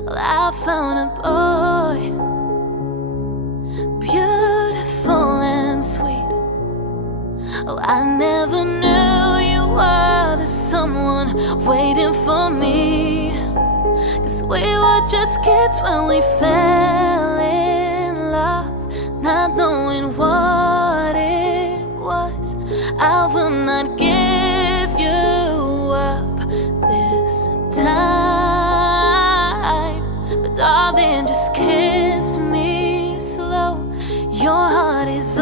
Well, I found a boy, beautiful and sweet. Oh, I never knew you were the someone waiting for me. 'Cause we were just kids when we fell in love, not knowing what it was. I will not give you up this time, but darling, just kiss me slow. Your heart is